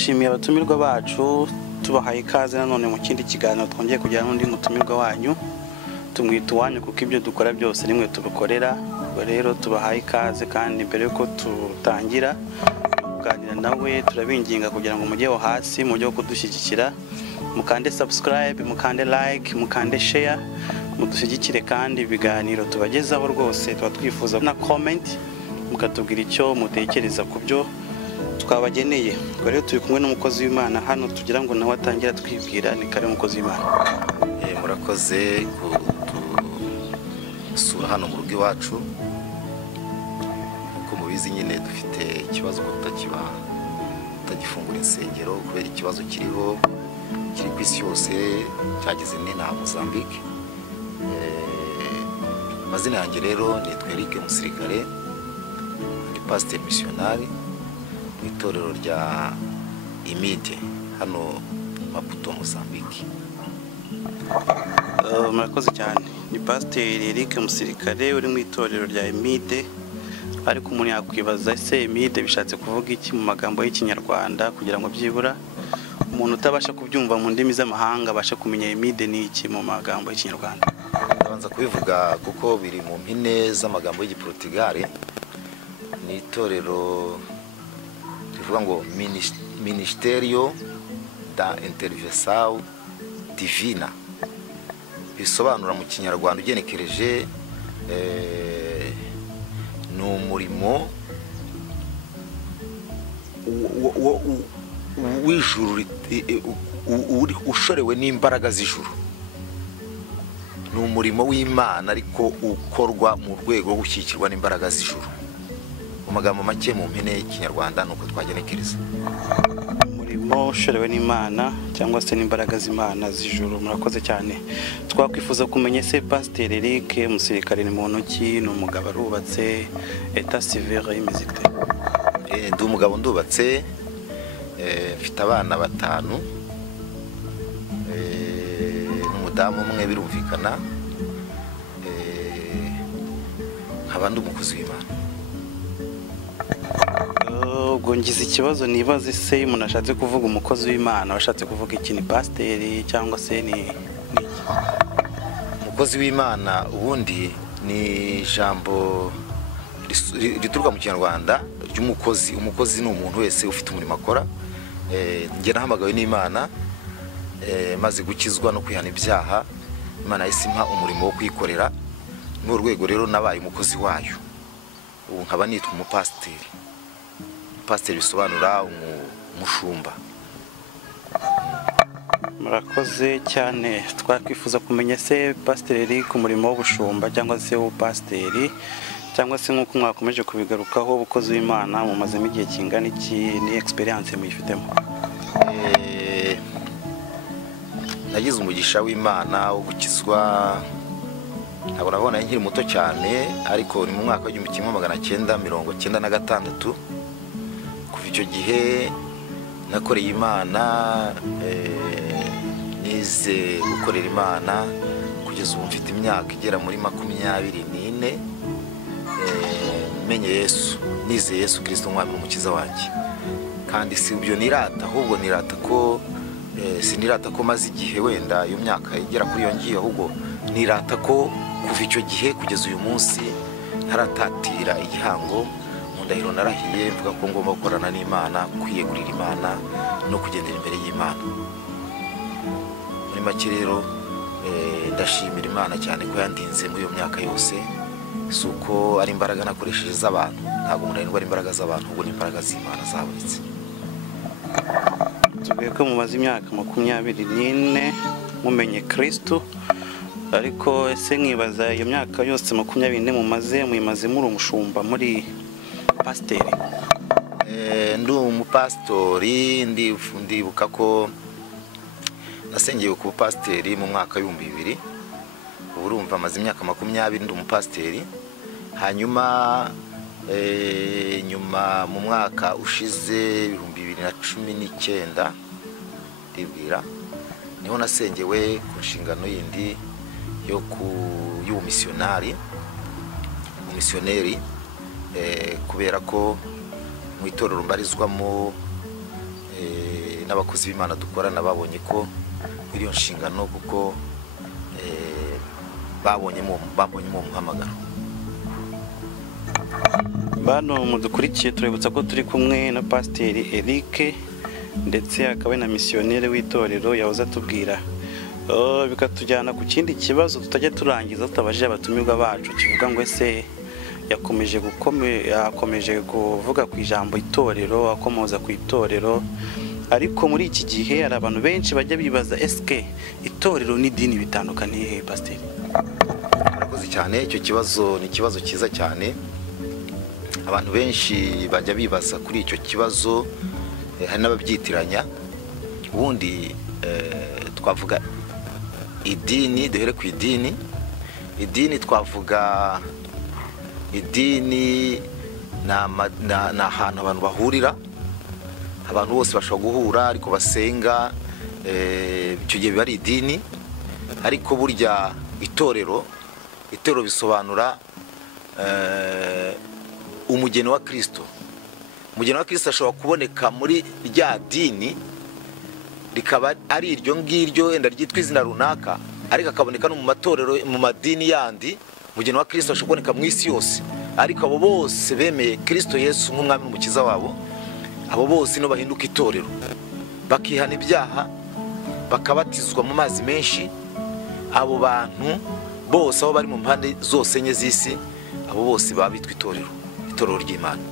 turabashimiye abatumirwa bacu tubahaye ikaze nanone mu kindi kiganiro twongeye kugira n'undi mutumirwa wanyu tumwita uwanyu kuko ibyo dukora byose nimwe tubikorera. Rero tubahaye ikaze kandi mbere yuko tutangira kuganira nawe turabinginga kugira ngo mujyeho hasi mu byo kudushyigikira mukande subscribe, mukande like, mukande share, mudushyigikire kandi ibiganiro tubagezaho rwose tuba twifuza na comment mukatubwira icyo mutekereza ku byo twabageneye. Rero turi kumwe n'umukozi w'Imana hano tugira ngo nawe atangira twibwira ni kare umukozi w'Imana. Murakoze sura hano mu rugo iwacu uko mubizi nyine dufite ikibazo tutagifungura insengero kubera ikibazo kiriho kiri ku isi yose cyageze n'inaha Mozambique. Amazina yanjye rero ni Eric Musirikare, ndi Past Missionaire mu itorero rya Imide hano Maputo Mozambique. Murakoze cyane. Ni Pastor Eric Musirikare uri mu itorero rya Imide, ariko umuntu yakwibaza ese Imide bishatse kuvuga iki mu magambo y'Ikinyarwanda kugira ngo byibura umuntu utabasha kubyumva mu ndimi z'amahanga abasha kumenya Imide ni iki mu magambo y'Ikinyarwanda. Ndabanza kubivuga kuko biri mu mpine z'amagambo y'Igiportugale. Ni itorero rivuga ngo Ministério da Intervenção Divina, bisobanura mu Kinyarwanda ugenekereje ni umurimo w'ijuru ushorewe n'imbaraga z'ijuru. Ni umurimo w'Imana ariko ukorwa mu rwego rwo gushyikirwa n'imbaraga z'ijuru. Mu magambo make mu mpine y'Ikinyarwanda nuko twagenekereza. Umurimo ushorewe n'Imana cyangwa se n'imbaraga z'Imana z'ijuru. Murakoze cyane. Twakwifuza kumenya se Pastor Eric Musirikare ni muntu ki? Ni umugabo arubatse, état civil imeze gute? Ndi umugabo ndubatse, mfite abana 5, n'umudamu umwe birumvikana, nkaba ndi umukozi w'Imana. Ubwo ngize ikibazo nibaze se umuntu ashatse kuvuga umukozi w'Imana washatse kuvuga iki? Ni pasteur cyangwa se ni umukozi w'Imana? Ubundi ni ijambo rituruka mu Kinyarwanda ry'umukozi. Umukozi ni umuntu wese ufite umurimo akora. Nge nahamagawe n'Imana maze gukizwa no kwihana ibyaha. Imana yasimpa umurimo wo kwikorera, mu rwego rero nabaye umukozi wayo. Ubu nkaba nitwa umupasiteri. Pastor bisobanura umushumba. Murakoze cyane. Twakwifuza kumenya se Pastor Eric umurimo w'ubushumba cyangwa se w'upasiteri cyangwa se nk'uko mwakomeje kubigarukaho ubukozi w'Imana mumazemo igihe kingana iki, ni experience muyifitemo? Nagize umugisha w'Imana wo gukizwa, ntabwo nabona nkiri muto cyane, ariko ni mu mwaka wa 1996. Kuva icyo gihe nakoreye Imana, nize gukorera Imana kugeza ubu mfite imyaka igera muri 24. Menye Yesu, nize Yesu Kristo umwami n'umukiza wanjye. Kandi si ibyo nirata, ahubwo nirata ko sinirata ko maze igihe wenda iyo myaka igera kuri iyo ngiye, ahubwo nirata ko kuva icyo gihe kugeza uyu munsi ntaratatira igihango. Mu ndahiro narahiye mvuga ko ngomba gukorana n'Imana, kwiyegurira Imana no kugendera imbere y'Imana. Muri make rero ndashimira Imana cyane ko yandinze muri iyo myaka yose. Suko ari imbaraga nakoresheje z'abantu, ntabwo umuntu ari imbaraga z'abantu, ubwo ni imbaraga z'Imana zabonetse. Tuvuye ko mumaze imyaka 24 mumenye Kristo, ariko ese nkibaza iyo myaka yose 24 muyimaze muri umushumba, muri pasiteri? Ndi umupastori. Ndibuka ko nasengeye ku pasiteri mu mwaka wa 2000. Ubu urumva amaze imyaka 20 ndi umupasiteri. Hanyuma nyuma mu mwaka ushize 2019 ndibwira niho nasengewe ku nshingano yindi yo missionaire, kubera ko mu itorero mbarizwamo n'abakozi b'Imana dukorana babonye ko iriyo nshingano kuko babonyemo umuhamagaro. Bano mudukurikiye turabutsa ko turi kumwe na Pasiteri Eric ndetse akaba na missionaire w'itorero yahoze atubwira. Bikatujyana ku kindi kibazo tutajya turangiza tutabajije abatumirwa bacu kivuga ngo ese yakomeje kuvuga ku ijambo itorero, akomoza ku itorero, ariko muri iki gihe hari abantu benshi bajya bibaza eske itorero n'idini bitandukaniye he Pasiteri? Murakoze cyane, icyo kibazo ni ikibazo cyiza cyane. Abantu benshi bajya bibaza kuri icyo kibazo, hari n'ababyitiranya. Ubundi twavuga idini, duhere ku idini. Idini twavuga idini ni ahantu abantu bahurira, abantu bose bashobora guhura ariko basenga, icyo gihe biba ari idini. Ariko burya itorero bisobanura umugeni wa Kristo. Umugeni wa Kristo ashobora kuboneka muri rya dini rikaba ari iryo ngiryo enda ryitwa izina runaka, ariko akaboneka no mu matorero, mu madini yandi. Umugeni wa Kristo ashobora kuboneka mu isi yose, ariko abo bose bemeye Kristo Yesu nk'umwami n'umukiza wabo, abo bose no bahinduka itorero, bakihana ibyaha, bakabatizwa mu mazi menshi. Abo bantu bose aho bari mu mpande zose enye z'isi, abo bose baba bitwa itorero ry'Imana.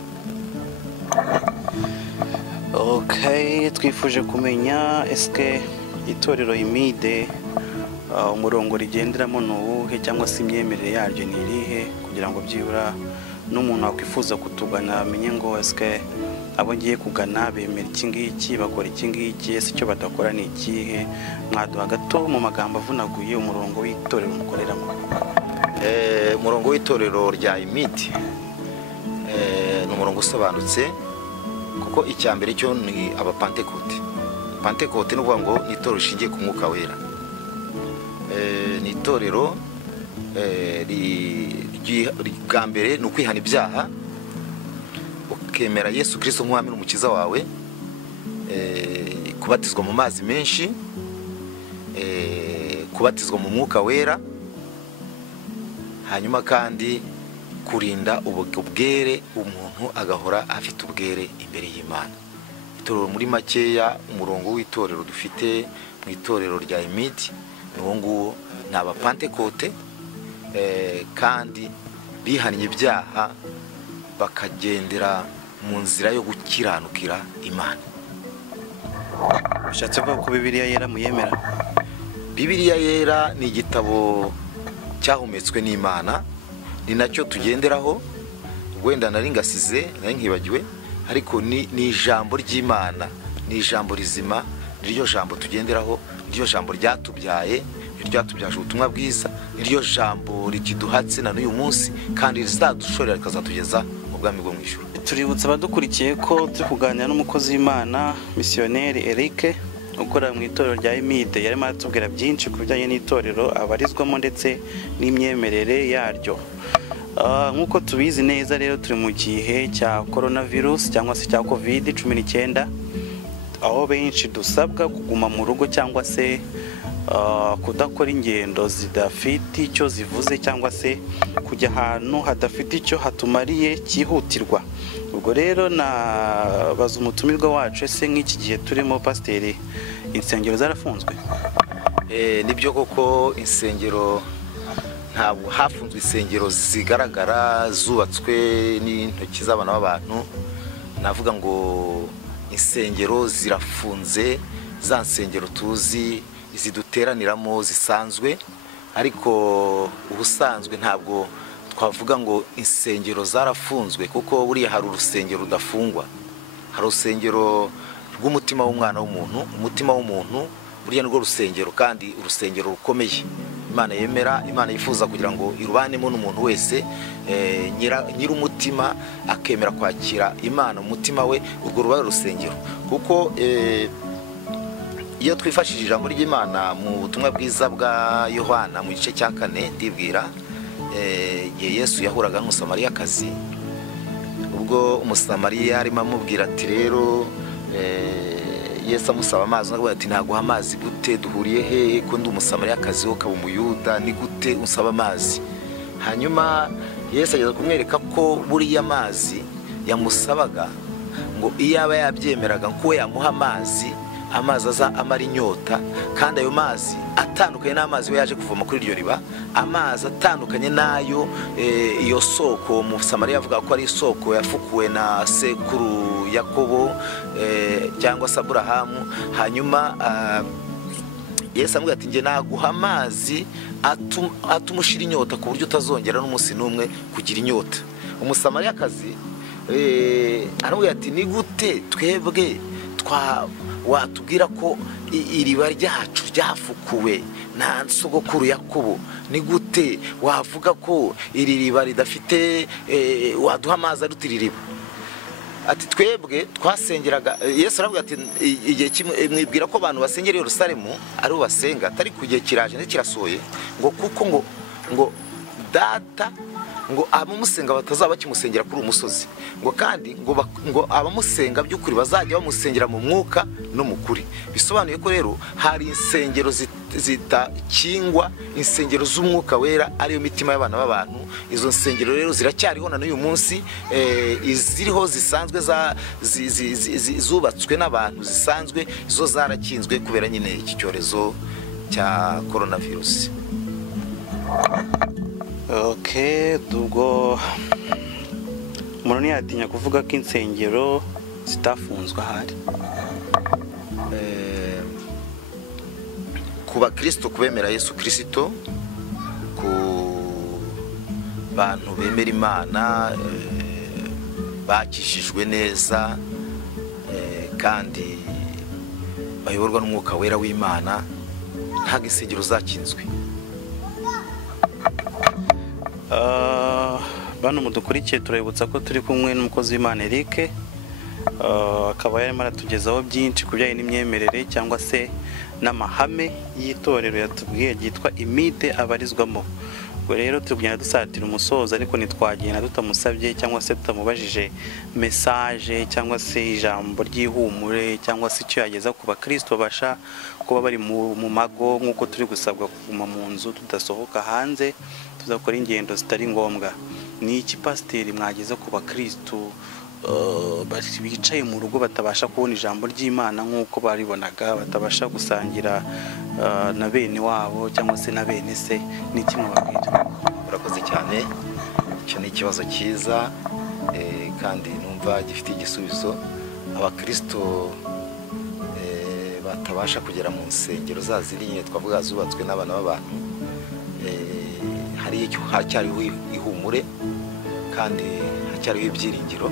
Okay, twifuje kumenya eske itorero imide umurongo rigenderamo n'uwuhe cyangwa se imyemerere yaryo ni irihe, kugira ngo byibura n'umuntu wakwifuza kutugana amenye ngo eske abo ngiye kugana bemera iki ngiki, bakora iki ngiki, ese icyo badakora ni ikihe. Mwaduha gato mu magambo avunaguye umurongo w'itorero mukoreramo. Umurongo w'itorero rya imidi ni umurongo usobanutse, kuko icya mbere cyo ni abapantekote. Pantekote ni ukuvuga ngo ni itorero rishingiye ku mwuka wera. Ni itorero bwa mbere ni ukwihana ibyaha, ukemera Yesu Kristo nk'umwami n'umukiza wawe, kubatizwa mu mazi menshi, kubatizwa mu mwuka wera, hanyuma kandi kurinda ubwere, umuntu agahora afite ubwere imbere y'Imana. Itorero muri makeya, umurongo w'itorero dufite mu itorero rya imidi ni uwo nguwo, ni abapantekote kandi bihannye ibyaha bakagendera mu nzira yo gukiranukira Imana. Bishatse kuvuga ko Bibiliya yera muyemera? Bibiliya yera ni igitabo cyahumetswe n'Imana, ni nacyo tugenderaho. Wenda nari ngasize, nari nkibagiwe, ariko ni ijambo ry'Imana, ni ijambo rizima, niryo jambo tugenderaho, niryo jambo ryatubyaye, ryatubyaje ubutumwa bwiza, niryo jambo rikiduhatse na n'uyu munsi, kandi rizadushorera rikazatugeza mu bwami bwo mu ijuru. Tuributsa abadukurikiye ko turi kuganira n'umukozi w'Imana missionaire Eric ukora mu itorero rya imide. Yarimo atubwira byinshi ku bijyanye n'itorero abarizwamo ndetse n'imyemerere yaryo. Nk'uko tubizi neza rero turi mu gihe cya coronavirus cyangwa se cya COVID-19, aho benshi dusabwa kuguma mu rugo cyangwa se kudakora ingendo zidafite icyo zivuze cyangwa se kujya ahantu hadafite icyo hatumariye cyihutirwa. Ubwo rero nabaza umutumirwa wacu, ese nk'iki gihe turimo Pasiteri, insengero zarafunzwe? Nibyo koko, insengero ntabwo hafunzwe insengero zigaragara zubatswe n'intoki z'abana b'abantu. Navuga ngo insengero zirafunze, za nsengero tuzi ziduteraniramo zisanzwe, ariko ubusanzwe ntabwo twavuga ngo insengero zarafunzwe, kuko buriya hari urusengero rudafungwa. Hari urusengero rw'umutima w'umwana w'umuntu. Umutima w'umuntu buriya nirwo rusengero, kandi urusengero rukomeye Imana yemera, Imana yifuza kugira ngo irubanemo n'umuntu wese nyir'umutima akemera kwakira Imana mu mutima we, ubwo ruba urusengero. Kuko iyo twifashishije ijambo ry'Imana mu butumwa bwiza bwa Yohana mu gice cya 4, ndibwira igihe Yesu yahuraga n'umusamariyakazi, ubwo umusamariya arimo amubwira ati rero Yesu amusaba amazi, nawe ati naguha amazi gute, duhuriye hehe ko ndi umusamariyakazi wo kaba umuyuda, ni gute usaba amazi? Hanyuma Yesu ageza kumwereka ko buriya amazi yamusabaga ngo iyo aba yabyemeraga ko yamuha amazi aza amara inyota, kandi ayo mazi atandukanye n'amazi we yaje kuvoma kuri iryo riba, amazi atandukanye nayo iyo soko mu Samariya avuga ko ari isoko yafukuwe na sekuru Yakobo cyangwa se Aburahamu. Hanyuma Yesu amubwira ati nge naguha amazi atumushira inyota ku buryo utazongera n'umunsi n'umwe kugira inyota. Umusamariyakazi aramubwira ati ni gute twebwe watubwira ko iriba ryacu ryafukuwe na sogokuru Yakobo, ni gute wavuga ko iri riba ridafite waduha amazi aruta iri riba? Ati twebwe twasengeraga. Yesu aravuga ati igihe kimwe mwibwira ko abantu basengera i Yerusalemu ari basenga, atari ku gihe kiraje ndikirasoye ngo kuko ngo data ngo abamusenga batazaba bakimusengera kuri umusozi, ngo kandi ngo abamusenga by'ukuri bazajya bamusengera mu mwuka no mu kuri. Bisobanuye ko rero hari insengero zitakingwa, insengero z'umwuka wera ariyo mitima y'abana b'abantu. Izo nsengero rero ziracyariho na n'uyu munsi, iziriho zisanzwe zubatswe n'abantu zisanzwe, zo zarakinzwe kubera nyine iki cyorezo cya coronavirus. Ubwo umuntu ntiyatinya kuvuga ko insengero zitafunzwe ahari. Ku bakristo, kubemera Yesu Kristo, ku bantu bemera Imana, bakishijwe neza kandi bayoborwa n'umwuka wera w'Imana, ntabwo insengero zakinzwe. Bano mudukurikiye turabibutsa ko turi kumwe n'umukozi w'Imana Eric, akaba yarimo aratugezaho byinshi ku bijyanye n'imyemerere cyangwa se n'amahame y'itorero yatubwiye ryitwa imite abarizwamo. Ubwo rero turi kugenda dusatira umusozo, ariko ntitwagenda tutamusabye cyangwa se tutamubajije message cyangwa se ijambo ry'ihumure cyangwa se icyo yageza ku bakristo babasha kuba bari mu mago, nk'uko turi gusabwa kuguma mu nzu tudasohoka hanze, tuzakora ingendo zitari ngombwa. Ni iki pasiteri mwageza ku bakristo bicaye mu rugo batabasha kubona ijambo ry'Imana nk'uko baribonaga, batabasha gusangira na bene wabo cyangwa se na bene se? Ni iki mwababwira? Urakoze cyane, icyo ni ikibazo cyiza kandi numva gifite igisubizo. Abakristo batabasha kugera mu nsengero zaziriye twavuga zubatswe n'abana b'abantu, hacyariho ihumure kandi hacyariho ibyiringiro,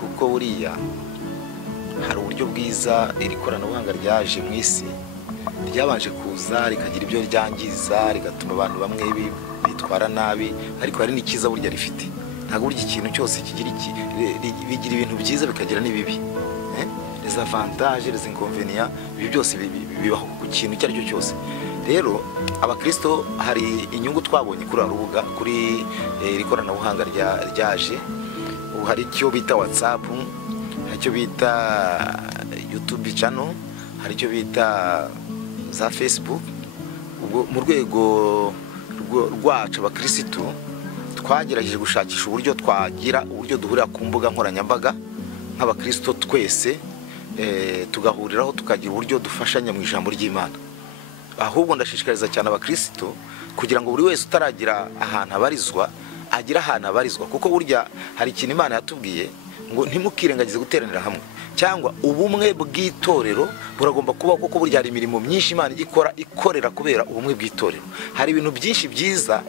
kuko buriya hari uburyo bwiza iri koranabuhanga ryaje mu isi ryabanje kuza rikagira ibyo ryangiza, rigatuma abantu bamwe bitwara nabi, ariko hari n'ikiza burya rifite. Ntabwo burya ikintu cyose bigira ibintu byiza bikagira n'ibibi, les avantages, les inconvénients, ibi byose bibaho ku kintu icyo ari cyo cyose. Rero abakristo hari inyungu twabonye kuri rubuga, kuri iri koranabuhanga ryaje. Ubu hari icyo bita WhatsApp, hari icyo bita YouTube channel, hari icyo bita za Facebook. Ubwo mu rwego rwacu abakristo twagerageje gushakisha uburyo duhurira ku mbuga nkoranyambaga nk'abakristo twese, tugahuriraho tukagira uburyo dufashanya mu ijambo ry'Imana. Ahubwo ndashishikariza cyane abakristo kugira ngo buri wese utaragira ahantu abarizwa agira ahantu abarizwa, kuko burya hari ikintu Imana yatubwiye ngo ntimukirengagize guteranira hamwe, cyangwa ubumwe bw'itorero buragomba kuba, kuko burya hari imirimo myinshi Imana ikorera kubera ubumwe bw'itorero. Hari ibintu byinshi byiza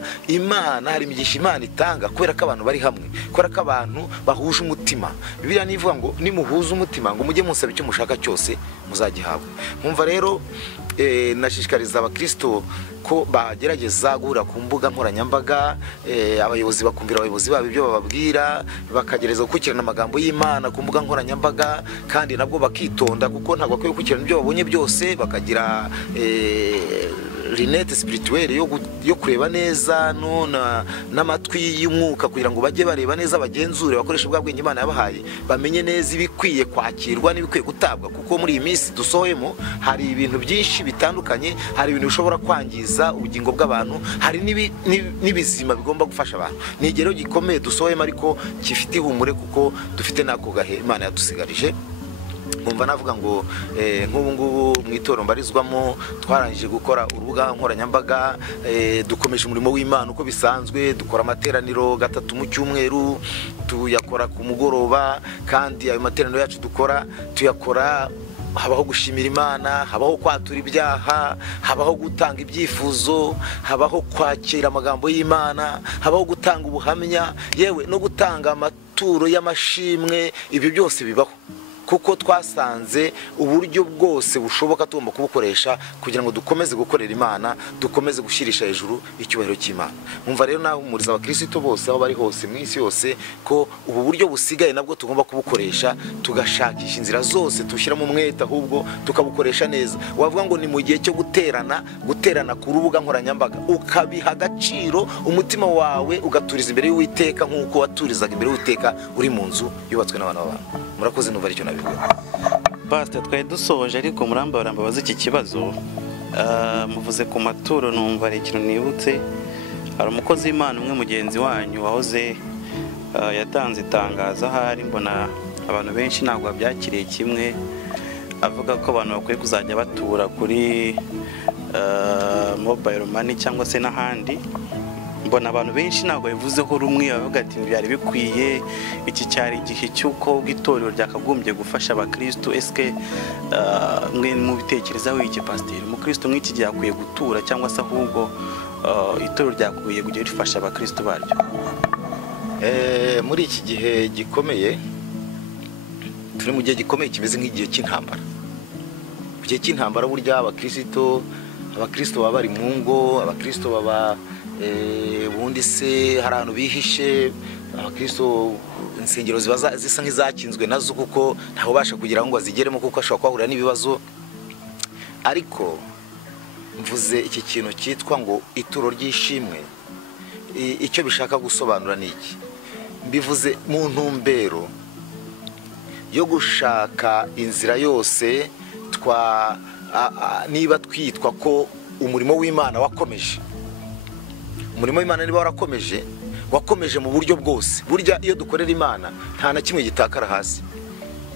hari imigisha Imana itanga kubera ko abantu bari hamwe, kubera ko abantu bahuje umutima. Bibiliya nivuga ngo nimuhuze umutima ngo mujye musaba icyo mushaka cyose muzagihabwa. Mwumva rero nashishikariza abakristo ko bagerageza guhura ku mbuga nkoranyambaga, abayobozi bakumvira abayobozi babo ibyo bababwira, bakagereza gukurikirana amagambo y'Imana ku mbuga nkoranyambaga, kandi nabwo bakitonda kuko ntabwo bakwiye gukurikirana ibyo babonye byose, bakagira rinete spirituelle yo kureba neza n'amatwi y'umwuka kugira ngo bajye bareba neza, bagenzure, bakoreshe bwa bwenge Imana yabahaye, bamenye neza ibikwiye kwakirwa n'ibikwiye gutabwa, kuko muri iyi minsi dusohemo hari ibintu byinshi bitandukanye, hari ibintu bishobora kwangiza ubugingo bw'abantu, hari n'ibizima bigomba gufasha abantu. Ni igero gikomeye dusohemo ariko gifite ihumure kuko dufite nako gahe Imana yadusigarije. Mumva navuga ngo nk'ubu ngubu mu itorero mbarizwamo twarangije gukora urubuga nkoranyambaga, dukomeje umurimo w'Imana uko bisanzwe, dukora amateraniro 3 mu cyumweru, tuyakora ku mugoroba, kandi ayo materaniro yacu dukora tuyakora habaho gushimira Imana, habaho kwatura ibyaha, habaho gutanga ibyifuzo, habaho kwakira amagambo y'Imana, habaho gutanga ubuhamya, yewe no gutanga amaturo y'amashimwe. Ibyo byose bibaho kuko twasanze uburyo bwose bushoboka tugomba kubukoresha kugira ngo dukomeze gukorera Imana, dukomeze gushirisha hejuru icyubahiro cy'Imana. Mumva rero naho umuriza wa Kristo bose aho bari hose mu isi yose ko ubu buryo busigaye nabwo tugomba kubukoresha, tugashakisha inzira zose tushyiramo umwete, ahubwo tukabukoresha neza. Wavuga ngo ni mu gihe cyo guterana ku rubuga nkoranyambaga, ukabiha agaciro, umutima wawe ugaturiza imbere y'Uwiteka nk'uko waturizaga imbere y'Uwiteka uri mu nzu yubatswe n'abana b'abantu. Murakoze numva aricyo nabivuga. Pastor, twari dusoje ariko murambaza iki kibazo. Muvuze ku maturo, numva ari ikintu nibutse. Hari umukozi w'Imana umwe mugenzi wanyu wahoze yatanze itangazo, ahari mbona abantu benshi ntabwo babyakiriye kimwe, avuga ko abantu bakwiye kuzajya batura kuri mobile money cyangwa se n'ahandi. Mbona abantu benshi ntabwo bivuzeho rumwe, bavuga ati byari bikwiye, iki cyari igihe cy'uko itorero ryakagombye gufasha abakristo. Eske mwe mu bitekerezaho iki pasteur, umukristo mw'iki gihe akwiye gutura cyangwa se ahubwo itorero ryakwiye kujya rifasha abakristo baryo? Muri iki gihe gikomeye, turi mu gihe gikomeye kimeze nk'igihe cy'intambara. Mu gihe cy'intambara burya abakristo baba bari mu ngo, abakristo baba ubundi se hari ahantu bihishe. Abakristo insengero ziba zisa nk'izakinzwe nazo kuko ntaho basha kugira ngo azigeremo kuko ashobora kwahurira n'ibibazo. Ariko mvuze iki kintu cyitwa ngo ituro ry'ishimwe, icyo bishaka gusobanura ni iki? Mbivuze mu ntumbero yo gushaka inzira yose niba twitwa ko umurimo w'Imana wakomeje. Umurimo w'Imana niba wakomeje mu buryo bwose. Burya iyo dukorera Imana nta na kimwe gitakara hasi.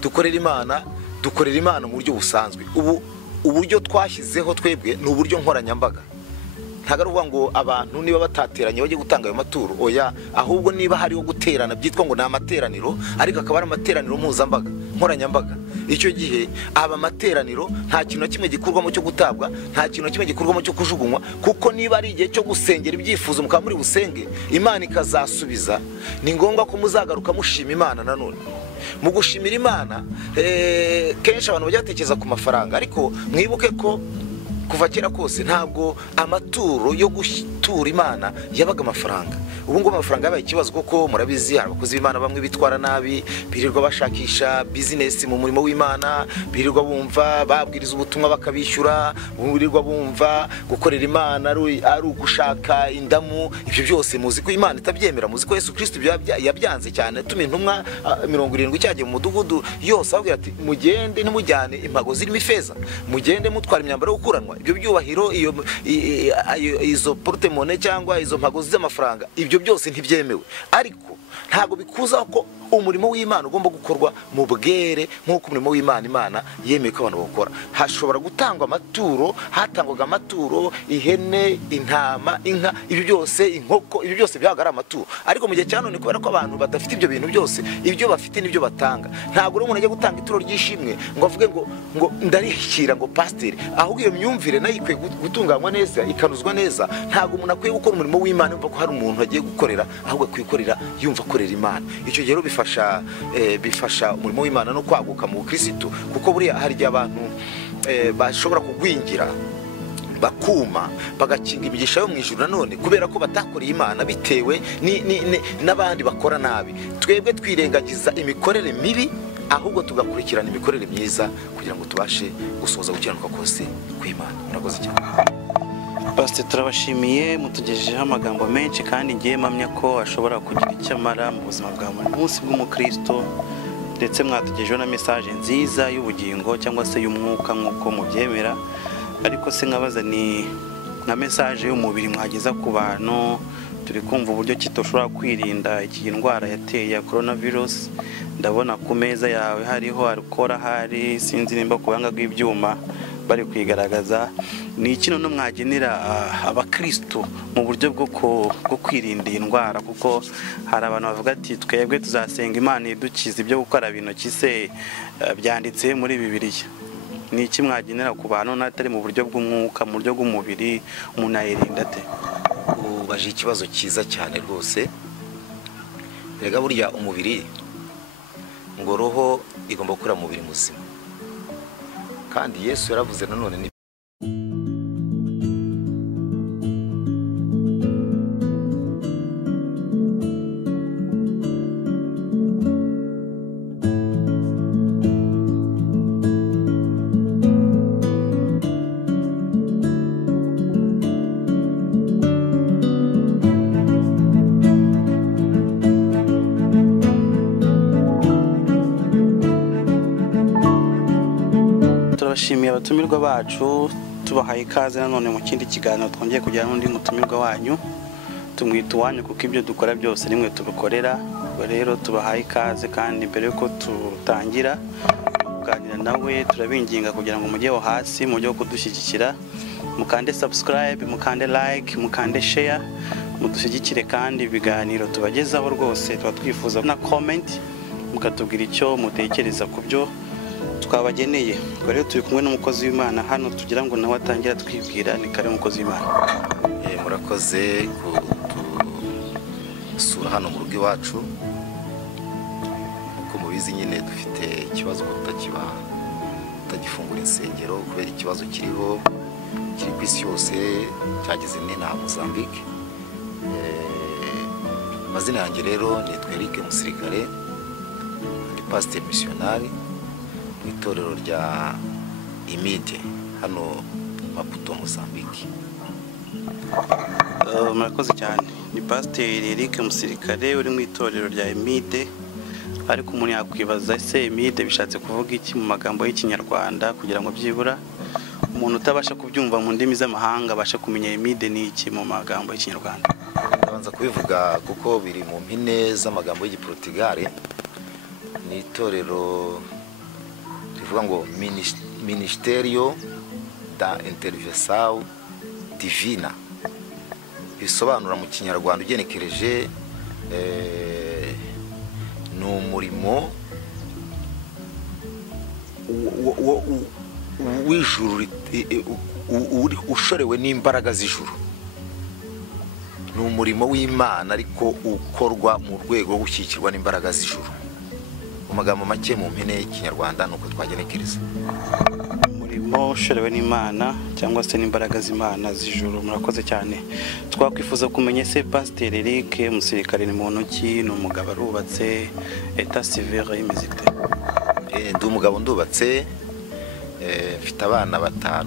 Dukorera Imana mu buryo busanzwe. Uburyo twashyizeho twebwe ni uburyo nkoranyambaga. Ntago ari uvuga ngo abantu niba batateranye bajye gutanga ayo maturo, oya, ahubwo niba hariho guterana byitwa ngo ni amateraniro, ariko akaba ari amateraniro mpuzambaga nkoranyambaga. Icyo gihe aba materaniro nta kintu na kimwe gikurwamo cyo gutabwa, nta kintu na kimwe gikurwamo cyo kujugunywa, kuko niba ari igihe cyo gusengera ibyifuzo mukaba muri busenge, Imana ikazasubiza, ni ngombwa ko muzagaruka mushima Imana nanone. Mu gushimira Imana kenshi abantu bajya batekereza ku mafaranga, ariko mwibuke ko kuva kera kose ntabwo amaturo yo gutura Imana yabaga amafaranga. Ubu ngo amafaranga yabaye ikibazo kuko murabizi hari abakozi b'Imana bamwe bitwara nabi, birirwa bashakisha business mu murimo w'Imana, birirwa bumva babwiriza ubutumwa bakabishyura, birirwa bumva gukorera Imana ari ugushaka indamu. Ibyo byose muzi ko Imana itabyemera, muzi ko Yesu Kristo yabyanze cyane. Tuma intumwa 70 cyagiye mu mudugudu yose ababwira ati mugende ntimujyane impago zirimo ifeza, mugende mutwara imyambaro yo gukuranwa. Ibyo byubahiro izo portemone cyangwa izo mpago z'amafaranga, ibyo byose ntibyemewe. Ariko ntago bikuza ko umurimo w'Imana ugomba gukorwa mu bwere nk'uko umurimo w'Imana Imana yemeye ko abantu bakora. Hashobora gutangwa amaturo, hatangwaga amaturo, ihene, intama, inka, ibyo byose, inkoko, ibyo byose byabaga ari amaturo. Ariko mu gihe cya none kubera ko abantu badafite ibyo bintu byose, ibyo bafite nibyo batanga. Ntabwo rero umuntu ajya gutanga ituro ry'ishimwe ngo avuge ngo ndarishyira ngo pasteur, ahubwo iyo myumvire nayo ikwiye gutunganywa neza, ikanuzwa neza. Ntabwo umuntu akwiye gukora umurimo w'Imana yumva ko hari umuntu agiye gukorera, ahubwo akwikorera yumva akorera Imana. Icyo gihe rero bifasha umurimo w'Imana no kwaguka mu Kristo, kuko buriya hari igihe abantu bashobora kugwingira bakuma bagakinga imigisha yo mu ijuru nanone kubera ko batakoreye Imana bitewe n'abandi bakora nabi. Twebwe twirengagiza imikorere mibi ahubwo tugakurikirana imikorere myiza kugira ngo tubashe gusohoza gukiranuka kose kw'Imana. Murakoze cyane. Pastor, turabashimiye, mutugejejeho amagambo menshi kandi ngiye mpamya ko ashobora kugira icyo amara mu buzima bwa buri munsi bw'umukristo, ndetse mwatugejeho na message nziza y'ubugingo cyangwa se y'umwuka nk'uko mubyemera. Ariko se nkabaza, ni nka message y'umubiri mwageza ku bantu? Turi kumva uburyo ki dushobora kwirinda iyi ndwara yateye ya coronavirus. Ndabona ku meza yawe hariho alcohol, hari sinzi nimba ku buhanga bw'ibyuma bari kwigaragaza. Ni iki none mwagenera abakristo mu buryo bwo kwirinda iyi ndwara? Kuko hari abantu bavuga ati twebwe tuzasenga Imana idukiza, ibyo gukaraba intoki se byanditse muri Bibiliya. Ni iki mwagenera ku bantu natari mu buryo bw'umwuka, mu buryo bw'umubiri umuntu ayirinda ate? Ubaje ikibazo cyiza cyane rwose. Rega burya umubiri ngo roho igomba gukora mu mubiri muzima, kandi Yesu yaravuze nanone ni turabashimiye abatumirwa bacu, tubahaye ikaze nanone mu kindi kiganiro twongeye kugira n'undi mutumirwa wanyu. Tumwita uwanyu kuko ibyo dukora byose nimwe tubikorera. Rero tubahaye ikaze, kandi mbere yuko tutangira kuganira nawe turabinginga kugira ngo mujye hasi mu buryo kudushyigikira, mukande subscribe, mukande like, mukande share, mudushyigikire kandi ibiganiro tubagezaho rwose tuba twifuza na comment, mukatubwira icyo mutekereza ku byo twabageneye. Rero turi kumwe n'umukozi w'Imana hano, tugira ngo nawe atangira twibwira. Ni kare umukozi w'Imana. Murakoze kusura hano mu rugo iwacu. Uko mubizi nyine dufite ikibazo tutagifungura insengero kubera ikibazo kiri ku isi yose cyageze na Mozambique. Amazina yanjye rero ni Eric Musirikare, ndi pasteur missionaire mu itorero rya Imide hano Maputo, Mozambique. Murakoze cyane. Ni Pastor Eric Musirikare uri mu itorero rya Imide. Ariko umuntu yakwibaza, ese Imide bishatse kuvuga iki mu magambo y'Ikinyarwanda, kugira ngo byibura umuntu utabasha kubyumva mu ndimi z'amahanga abasha kumenya Imide ni iki mu magambo y'Ikinyarwanda? Ndabanza kubivuga kuko biri mu mpine z'amagambo y'Igiportugale. Ni itorero rivuga ngo Ministério da Intervenção Divina. Bisobanura mu Kinyarwanda ugenekereje ni umurimo w'ijuru ushorewe n'imbaraga z'ijuru. Ni umurimo w'Imana ariko ukorwa mu rwego rwo gushyikirwa n'imbaraga z'ijuru. Mu magambo make mu mpine y'Ikinyarwanda nuko twagenekereza. Umurimo ushorewe n'Imana cyangwa se n'imbaraga z'Imana z'ijuru. Murakoze cyane. Twakwifuza kumenya se Pastor Eric Musirikare ni muntu ki? Ni umugabo arubatse, état civil imeze ite? Ndi umugabo ndubatse, mfite abana 5,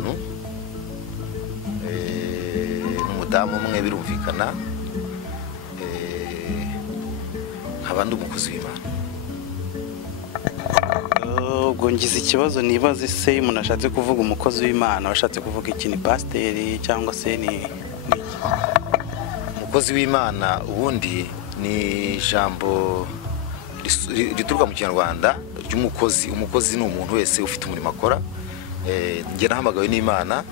n'umudamu umwe birumvikana, nkaba ndi umukozi w'Imana. Ubwo ngize ikibazo nibaze, se umuntu ashatse kuvuga umukozi w'Imana washatse kuvuga iki? Ni pasteur cyangwa se ni umukozi w'Imana? Ubundi ni ijambo rituruka mu Kinyarwanda ry'umukozi. Umukozi ni umuntu wese ufite umurimo akora. Njye nahamagawe n'Imana